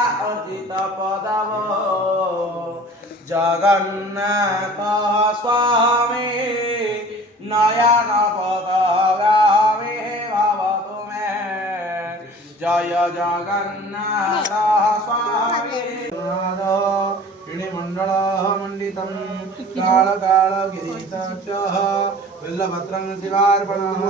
अर्जित पदव जगन्नाथ स्वामी नयन पदगामी भवतु मे जय जगन्नाथ स्वामी मंडल मंडितं काल काल गिरीश बिल्लभद्रं शिवार्पणः